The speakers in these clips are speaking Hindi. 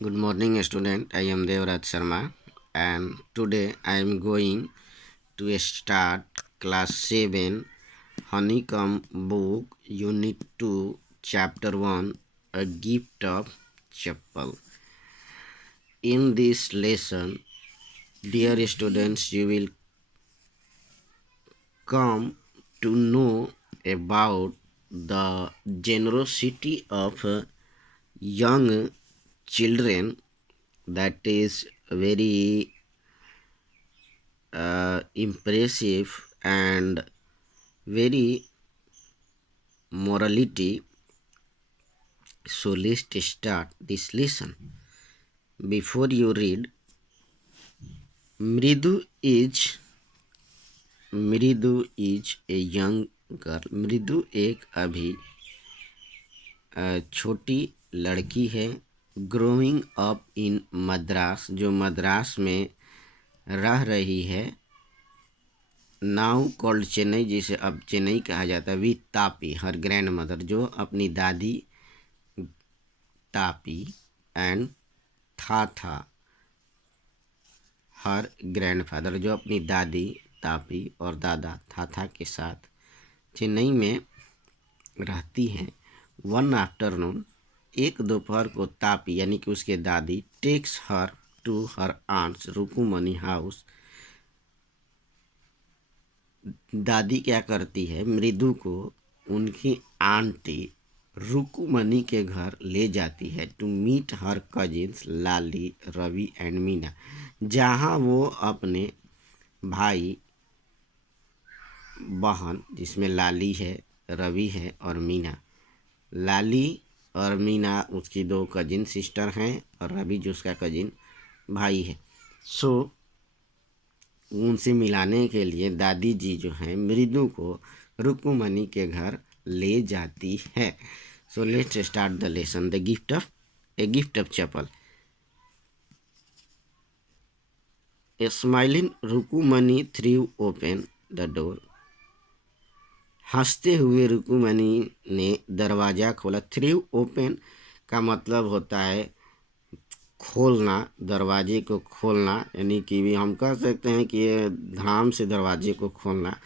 Good morning, student. I am Devraj Sharma, and today I am going to start class 7 Honeycomb book, Unit 2, Chapter 1, A Gift of Chapel. In this lesson, dear students, you will come to know about the generosity of young children, that is very impressive and very morality. So let's start this lesson. Before you read, Mridu is Mridu is a young girl. मृदु एक अभी छोटी लड़की है. ग्रोइंग अप इन मद्रास, जो मद्रास में रह रही है. नाउ कॉल्ड चेन्नई, जिसे अब चेन्नई कहा जाता है. With Tapi, her grand mother, जो अपनी दादी तापी, एंड था हर ग्रैंडफादर, जो अपनी दादी तापी और दादा था के साथ चेन्नई में रहती हैं. वन आफ्टरनून, एक दोपहर को तापी यानी कि उसके दादी takes her to her aunt's Rukumani house. दादी क्या करती है, मृदु को उनकी आंटी रुकुमनी के घर ले जाती है. To meet her cousins Lali, Ravi and Meena, जहाँ वो अपने भाई बहन, जिसमें लाली है, रवि है और मीना. लाली और मीना उसकी दो कजिन सिस्टर हैं, और रवि जो उसका कजिन भाई है. सो उनसे मिलाने के लिए दादी जी जो हैं मृदु को रुकुमनी के घर ले जाती है. So let's start the lesson. The gift of a gift of chappal. A smiling Rukumani threw open the door. हंसते हुए रुकुमनी ने दरवाज़ा खोला. थ्रू ओपन का मतलब होता है खोलना, दरवाजे को खोलना, यानी कि भी हम कह सकते हैं कि ये धाम से दरवाजे को खोलना.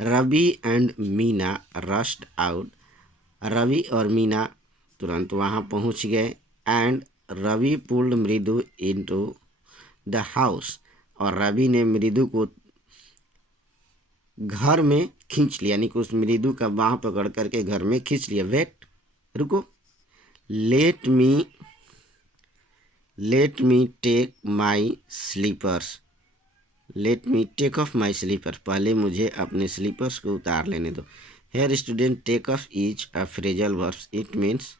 Ravi and Meena rushed out. Ravi और मीना तुरंत वहाँ पहुँच गए. And Ravi pulled Mridu into the house. और रवि ने मृदु को घर में खींच लिया, यानी कि उस मृदु का बाँह पकड़ करके घर में खींच लिया. वेट, रुको. Let me take my slippers. Let me take off my slipper. पहले मुझे अपने स्लीपर्स को उतार लेने दो. Here student, take off is a phrasal verb. It means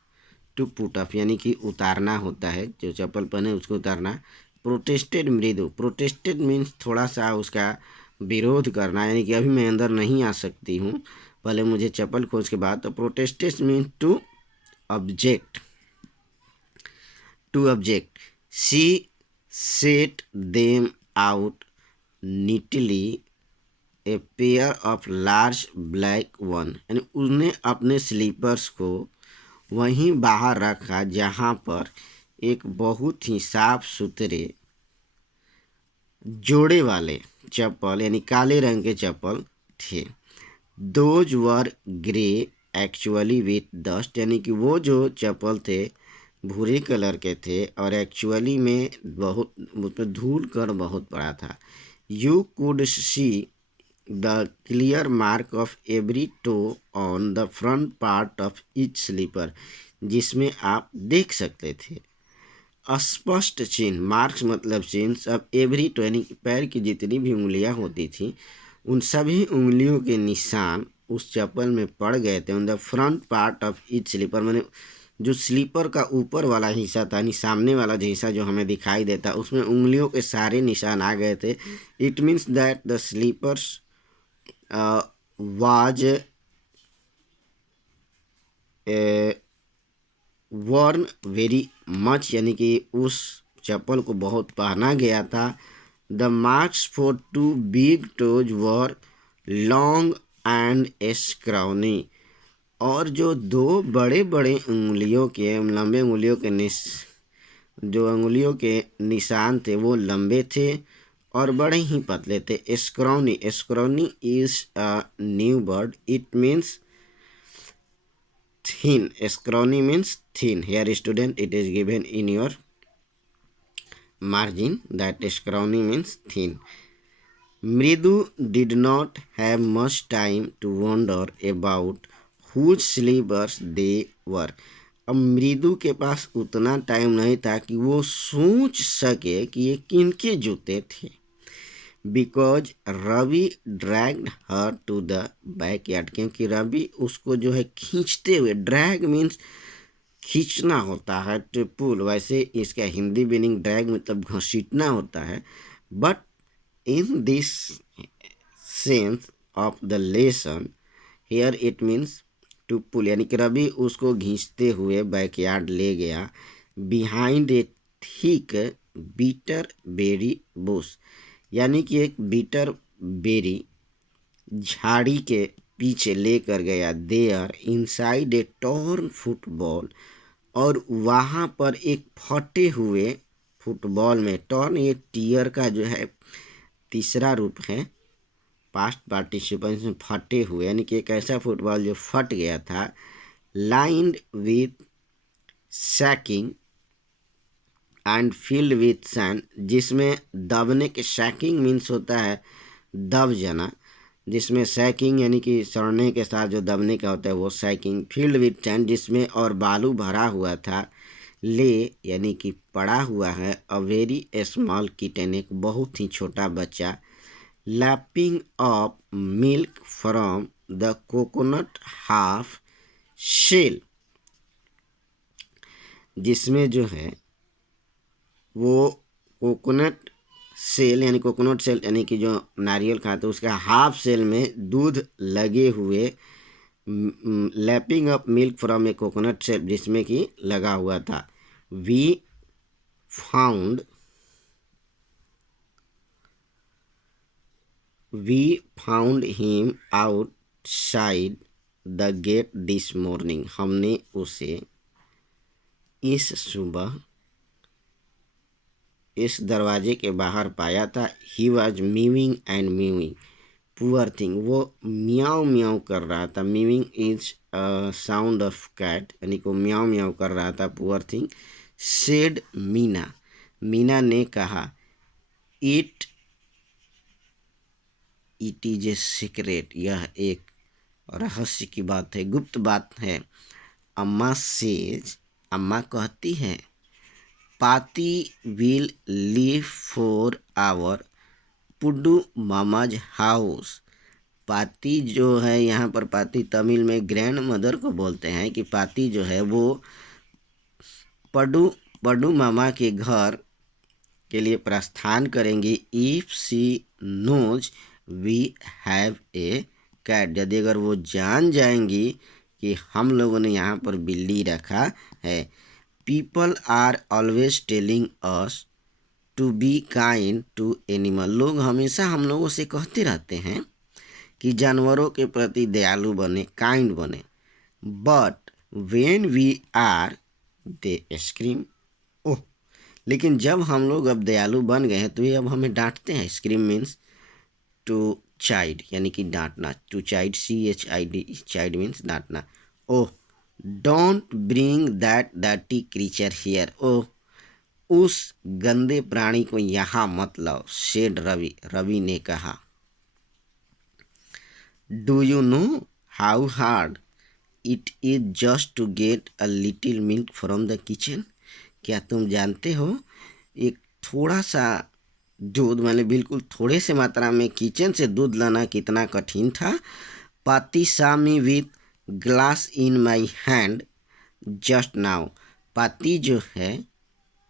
to put off, यानी कि उतारना होता है. जो चप्पल पहने उसको उतारना. प्रोटेस्टेड मृदु. प्रोटेस्टेड मीन्स थोड़ा सा उसका विरोध करना, यानी कि अभी मैं अंदर नहीं आ सकती हूँ, पहले मुझे चप्पल खोज के बाद. तो protested means to object. She set them out neatly a pair of large black one. यानी उसने अपने स्लीपर्स को वहीं बाहर रखा जहाँ पर एक बहुत ही साफ सुथरे जोड़े वाले चप्पल, यानी काले रंग के चप्पल थे. Those were grey actually with dust. यानी कि वो जो चप्पल थे भूरे कलर के थे और एक्चुअली में बहुत उसमें धूल कण बहुत बड़ा था. You could see the clear mark of every toe on the front part of each slipper. जिसमें आप देख सकते थे स्पष्ट चिन्ह. मार्क्स मतलब चिन्ह. अब एवरी टो यानी पैर की जितनी भी उंगलियां होती थी उन सभी उंगलियों के निशान उस चप्पल में पड़ गए थे. On the front part of each slipper, मैंने जो स्लीपर का ऊपर वाला हिस्सा था, यानी सामने वाला हिस्सा जो हमें दिखाई देता, उसमें उंगलियों के सारे निशान आ गए थे. It means that the slippers was worn very much, यानी कि उस चप्पल को बहुत पहना गया था. The marks for two big toes were long and scrawny. और जो दो बड़े बड़े उंगलियों के लंबे उंगलियों के जो अंगुलियों के निशान थे वो लंबे थे और बड़े ही पतले थे। Scrawny, scrawny is a new word, it means thin. Scrawny means thin. Here student, it is given in your margin that scrawny means thin. Mridu did not have much time to wonder about whose slippers they were. अब मृदु के पास उतना टाइम नहीं था कि वो सोच सके कि ये किनके जूते थे। Because Ravi dragged her to the backyard, क्योंकि रवि उसको जो है खींचते हुए, ड्रैग मीन्स खींचना होता है, टू पुल, वैसे इसका हिंदी मीनिंग ड्रैग मतलब घसीटना होता है। But in this sense of the lesson here it means to pull, यानी कि रवि उसको घींचते हुए बैकयार्ड ले गया। Behind a thick bitter berry bush, यानी कि एक बीटर बेरी झाड़ी के पीछे लेकर गया। There inside a torn football, और वहाँ पर एक फटे हुए फुटबॉल में, टॉर्न ये टीयर का जो है तीसरा रूप है, पास्ट पार्टिसिपेंट में फटे हुए, यानी कि एक ऐसा फुटबॉल जो फट गया था। Lined with sacking and filled with sand, जिसमें दबने के, सैकिंग मीन्स होता है दब जाना, जिसमें सैकिंग यानी कि सड़ने के साथ जो दबने का होता है वो सैकिंग। फील्ड विथ सैंड, जिसमें और बालू भरा हुआ था। ले यानी कि पड़ा हुआ है। अ वेरी स्मॉल किटन, एक बहुत ही छोटा बच्चा। Lapping of milk from the coconut half shell, जिसमें जो है वो कोकोनट सेल यानी कोकोनट सेल यानी कि जो नारियल खाते उसका हाफ सेल में दूध लगे हुए, lapping up milk from a coconut shell, जिसमें कि लगा हुआ था। We found him outside the gate this morning, हमने उसे इस सुबह इस दरवाजे के बाहर पाया था। He was mewing and mewing, poor thing, वो म्याऊ म्याऊ कर रहा था। Mewing is sound of cat, यानी को म्याऊ म्याऊ कर रहा था, poor thing. Said Meena, Meena ने कहा। इट इज ए सीक्रेट, यह एक रहस्य की बात है, गुप्त बात है। अम्मा सेज, अम्मा कहती है। Paati will leave for our Puddu Mama's house, Paati जो है यहाँ पर, पाती तमिल में ग्रैंड मदर को बोलते हैं कि पाती जो है वो पड्डू मामा के घर के लिए प्रस्थान करेंगी। If she knows we have a cat, यदि अगर वो जान जाएंगी कि हम लोगों ने यहाँ पर बिल्ली रखा है। People are always telling us to be kind to animal, लोग हमेशा हम लोगों से कहते रहते हैं कि जानवरों के प्रति दयालु बने, काइंड बने। But when we are they scream, oh, लेकिन जब हम लोग अब दयालु बन गए हैं तो ये अब हमें डांटते हैं। स्क्रीम मीन्स टू चाइड, यानी कि डांटना। To chide, CHID, chide means डांटना। Oh, don't bring that dirty creature here, oh, उस गंदे प्राणी को यहाँ मत लाओ। सेड रवि, रवि ने कहा। Do you know how hard it is just to get a little milk from the kitchen, क्या तुम जानते हो एक थोड़ा सा दूध, मैंने बिल्कुल थोड़े से मात्रा में किचन से दूध लाना कितना कठिन था। पाती सा me with glass in my hand just now, पाती जो है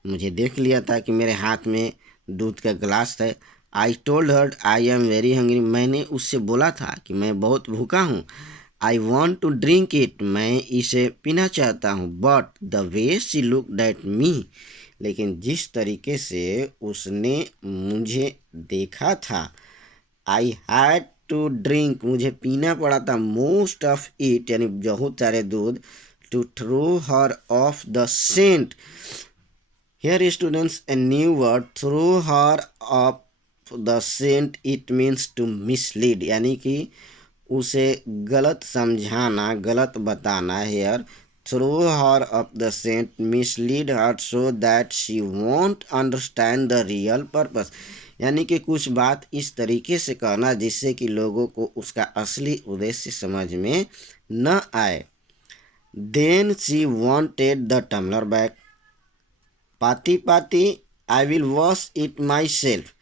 मुझे देख लिया था कि मेरे हाथ में दूध का ग्लास है। I told her I am very hungry, मैंने उससे बोला था कि मैं बहुत भूखा हूँ। I want to drink it, मैं इसे पीना चाहता हूँ। But the way she looked at me, लेकिन जिस तरीके से उसने मुझे देखा था, आई हैड टू ड्रिंक, मुझे पीना पड़ा था। मोस्ट ऑफ इट, यानी बहुत सारे दूध। To throw her off the scent, Here students, a new word throw her up the scent, it means to mislead, यानी कि उसे गलत समझाना, गलत बताना. Here throw her up the scent, mislead her so that she won't understand the real purpose, यानी कि कुछ बात इस तरीके से कहना जिससे कि लोगों को उसका असली उद्देश्य समझ में न आए. Then she wanted the tumbler back. पाती पाती I will wash it my self.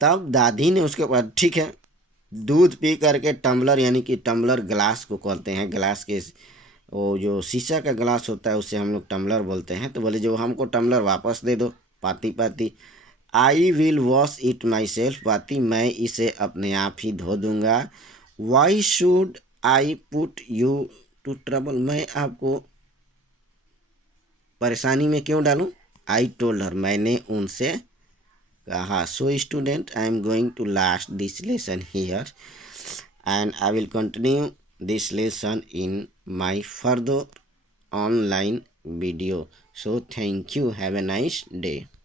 तब दादी ने उसके बाद ठीक है, दूध पी करके टम्बलर, यानी कि टम्बलर ग्लास को कहते हैं, ग्लास के वो जो शीशा का ग्लास होता है उसे हम लोग टम्बलर बोलते हैं. तो बोले जो हमको टम्बलर वापस दे दो. पाती पाती I will wash it myself. पाती मैं इसे अपने आप ही धो दूंगा. Why should I put you to trouble. मैं आपको परेशानी में क्यों डालूं. I told her. मैंने उनसे कहा. So student, I am going to last this lesson here and I will continue this lesson in my further online video. So thank you. Have a nice day.